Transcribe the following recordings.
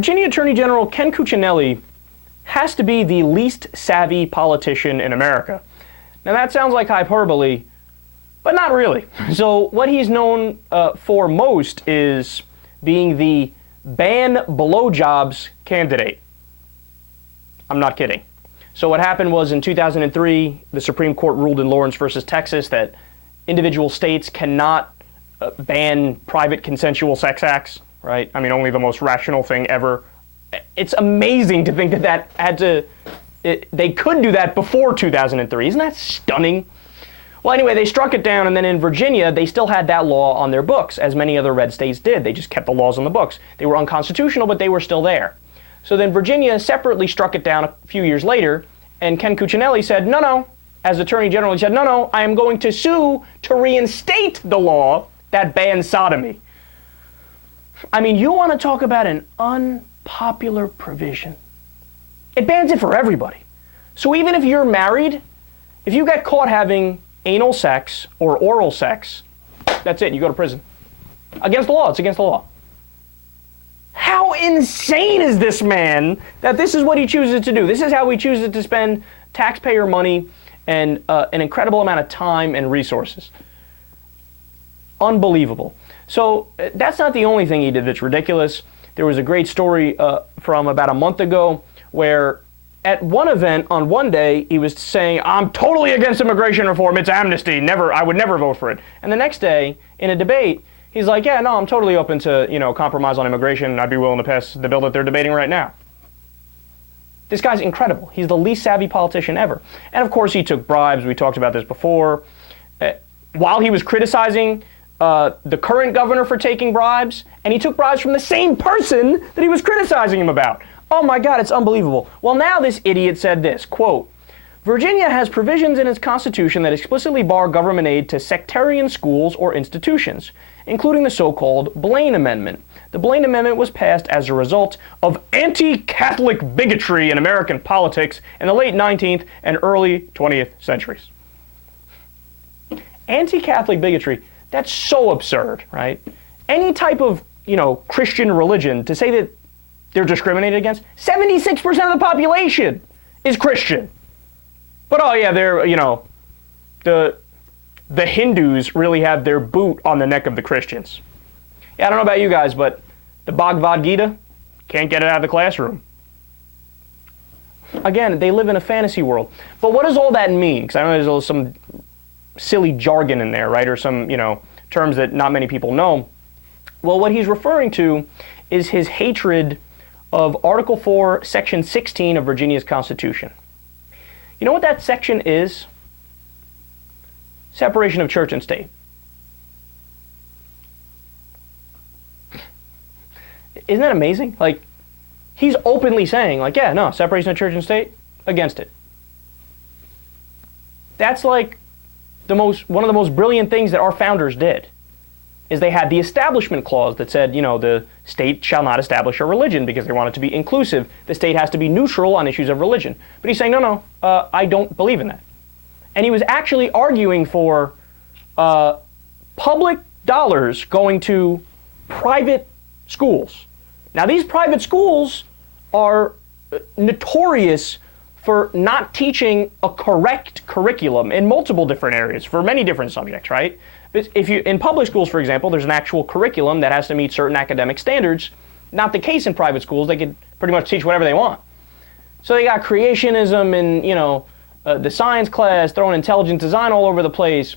Virginia Attorney General Ken Cuccinelli has to be the least savvy politician in America. Now that sounds like hyperbole, but not really. So what he's known for most is being the ban blowjobs candidate. I'm not kidding. So what happened was in 2003, the Supreme Court ruled in Lawrence versus Texas that individual states cannot ban private consensual sex acts, right? I mean, only the most rational thing ever. It's amazing to think that they could do that before 2003. Isn't that stunning? Well, anyway, they struck it down, and then in Virginia, they still had that law on their books, as many other red states did. They just kept the laws on the books. They were unconstitutional, but they were still there. So then Virginia separately struck it down a few years later, and Ken Cuccinelli said, no, as Attorney General, he said, no, I am going to sue to reinstate the law that bans sodomy. I mean, you want to talk about an unpopular provision. It bans it for everybody. So even if you're married, if you get caught having anal sex or oral sex, that's it, you go to prison. Against the law, it's against the law. How insane is this man that this is what he chooses to do? This is how he chooses to spend taxpayer money and an incredible amount of time and resources. Unbelievable. So that's not the only thing he did that's ridiculous. There was a great story from about a month ago where at one event on one day he was saying, I'm totally against immigration reform, it's amnesty, I would never vote for it. And the next day in a debate, he's like, yeah, no, I'm totally open to, compromise on immigration, and I'd be willing to pass the bill that they're debating right now. This guy's incredible. He's the least savvy politician ever. And of course he took bribes. We talked about this before. While he was criticizing the current governor for taking bribes, and he took bribes from the same person that he was criticizing him about. Oh my God, it's unbelievable. Well, now this idiot said this, quote, Virginia has provisions in its constitution that explicitly bar government aid to sectarian schools or institutions, including the so-called Blaine Amendment. The Blaine Amendment was passed as a result of anti-Catholic bigotry in American politics in the late 19th and early 20th centuries. Anti-Catholic bigotry, that's so absurd, right? Any type of, Christian religion, to say that they're discriminated against, 76% of the population is Christian. But oh yeah, they're, the Hindus really have their boot on the neck of the Christians. Yeah, I don't know about you guys, but the Bhagavad Gita, can't get it out of the classroom. Again, they live in a fantasy world. But what does all that mean? Because I know there's some silly jargon in there, right? Or some, terms that not many people know. Well, what he's referring to is his hatred of Article 4, Section 16 of Virginia's Constitution. You know what that section is? Separation of church and state. Isn't that amazing? Like, he's openly saying, like, yeah, no, separation of church and state, against it. That's like one of the most brilliant things that our founders did, is they had the Establishment Clause that said, the state shall not establish a religion because they want it to be inclusive. The state has to be neutral on issues of religion. But he's saying, no, I don't believe in that. And he was actually arguing for public dollars going to private schools. Now, these private schools are notorious for not teaching a correct curriculum in multiple different areas for many different subjects, right? If you in public schools, for example, there's an actual curriculum that has to meet certain academic standards. Not the case in private schools. They could pretty much teach whatever they want. So they got creationism in, the science class, throwing intelligent design all over the place,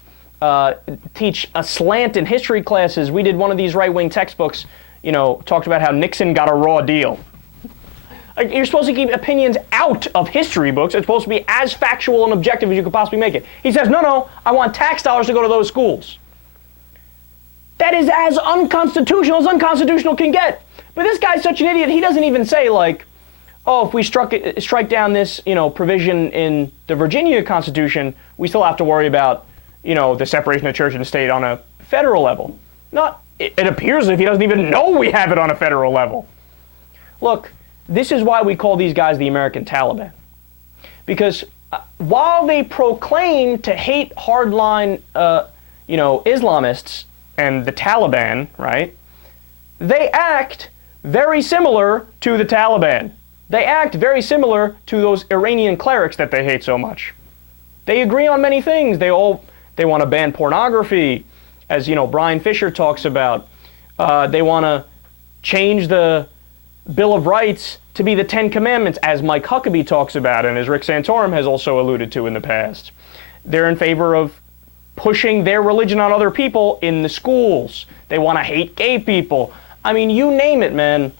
teach a slant in history classes. We did one of these right-wing textbooks, talked about how Nixon got a raw deal. You're supposed to keep opinions out of history books. It's supposed to be as factual and objective as you could possibly make it. He says, no, I want tax dollars to go to those schools. That is as unconstitutional can get. But this guy's such an idiot, he doesn't even say, like, oh, if we strike down this, provision in the Virginia Constitution, we still have to worry about, the separation of church and state on a federal level. It appears as if he doesn't even know we have it on a federal level. Look, this is why we call these guys the American Taliban. Because while they proclaim to hate hardline, Islamists and the Taliban, right, they act very similar to the Taliban. They act very similar to those Iranian clerics that they hate so much. They agree on many things. They want to ban pornography, as Brian Fisher talks about. They want to change the Bill of Rights to be the Ten Commandments, as Mike Huckabee talks about, and as Rick Santorum has also alluded to in the past. They're in favor of pushing their religion on other people in the schools. They want to hate gay people. I mean, you name it, man.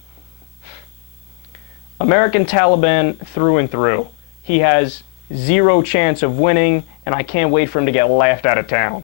American Taliban through and through. He has zero chance of winning, and I can't wait for him to get laughed out of town.